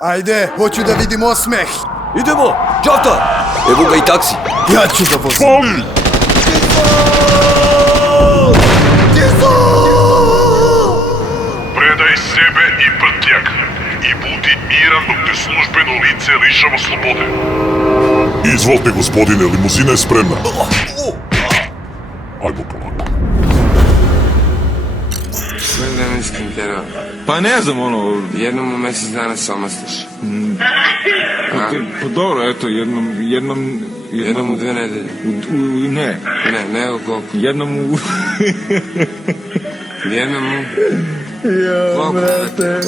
Ajde, hoću da vidim osmeh. Idemo, džafta! Evo ga i taksi. Ja ću da vozim. Fali! Predaj sebe i prtljak i budi miran dok te službeno lice lišava slobode. Izvolite, gospodine, limuzina je spremna. Ajmo polako. Sve vremenski interval. Pa ne znam, Jednom u mesec dana se omastiš. pa dobro, eto, Jednom u 2 nedelje. Ne, Nego koliko? jednom u... Jednom u... Koliko, brate?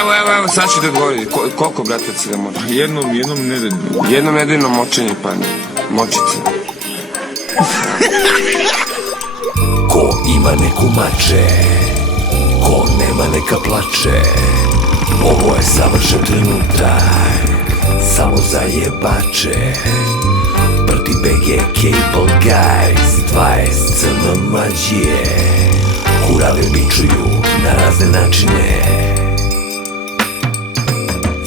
Evo, sad ću te odgovoriti. Koliko, brate, si da moći? jednom nedeljno. Jednom nedeljno močenje, pa močice. Ko ima neku mače, ko nema neka plače. Ovo je savršen trenutak, samo za jebače. Prti BG Cable Guys, 20 cm mađije. Kurave bičuju na razne načine.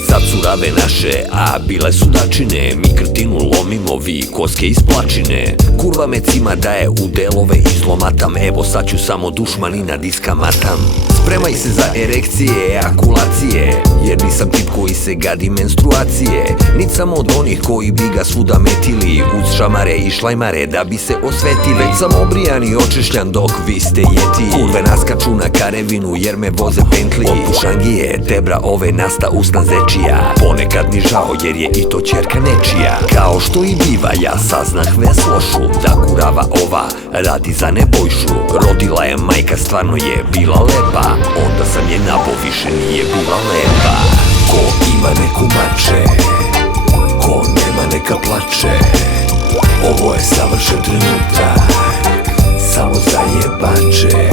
Sad su rave naše, a bile su dačine. Mi krtinu lomimo, vi koske iz plačine. Kurva me cima daje u delove izlomatam. Evo sad ću samo dušmanina diskamatam. Spremaj se za erekcije, ejakulacije, jer nisam tip koji se gadi menstruacije. Nic sam od onih koji bi ga svuda metili uz šamare i šlajmare da bi se osvetili. Već sam obrijan i očešljan dok vi ste jeti. Kurve naskaču na karevinu jer me voze Bentley. Od pušangije, tebra ove nasta usna zečija. Ponekad ni žao jer je i to ćerka nečija. Kao što i biva, ja saznah veslošu da kurava ova radi za Nebojšu. Rodila je majka, stvarno je bila lepa, onda sam je nabo, više nije bila lepa. Ko ima neku mače, ko nema neka plače. Ovo je savršen trenutak, samo za jebače.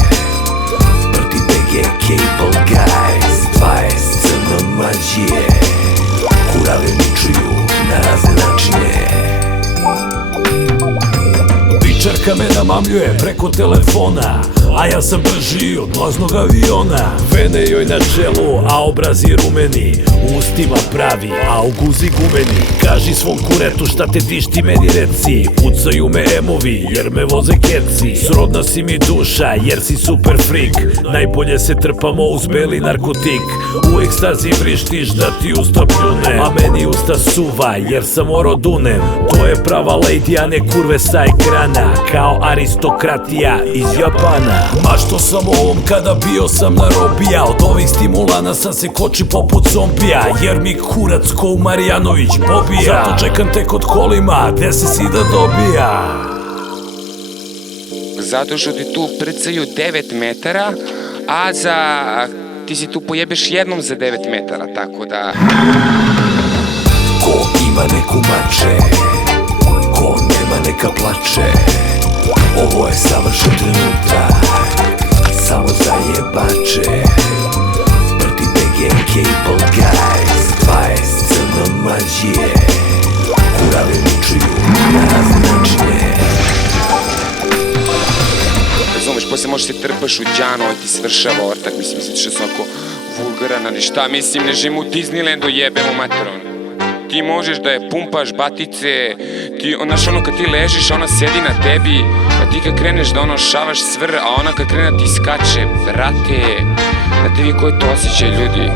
Prti BG Cable Guys, 20 cm mađije. Kurave mičuju na razne načine. Bičarka me namamljuje preko telefona, a ja sam brži od mlaznog aviona. Vene joj na čelu, a obraz je rumeni. U ustima pravi, a u guzi gumeni. Kaži svom kuretu šta te tišti, meni reci. Pucaju me emovi jer me voze keci. Srodna si mi duša jer si super freak. Najbolje se trpamo uz beli narkotik. U ekstazi vrištiš da ti usta pljune, a meni usta suva jer sam orodunem. To je prava lady, a ne kurve sa ekrana, kao aristokratija iz Japana. Mašto sam ovom kada bio sam na robija. Od ovih stimulana sam se koči poput zombija, jer mi kurac ko u Marijanović pobija. Zato čekam te kod kolima, gde se si da dobija. Zato što ti tu prcaju 9 metara, a ti si tu pojebeš jednom za 9 metara, tako da... Ko ima neku mače, ko nema neka plače. Ovo je savršen trenutak, samo za jebače. Prti BG Cable Guys, 20 cm mađije. Kurave mičuju na razne načine. Razumeš, posle možeš se trpaš u džanu, ovaj ti svršava ortak, mislim što sam ako vulgaran, ali šta, mislim, ne živim u Disneylandu, jebemo materon. Ti možeš da je pumpaš batice, ti, znaš, ono kad ti ležiš, ona sedi na tebi, a ti kad kreneš da ono šavaš svr, a ona kad krene da ti skače, brate, znate vi koji to osjećaj, ljudi?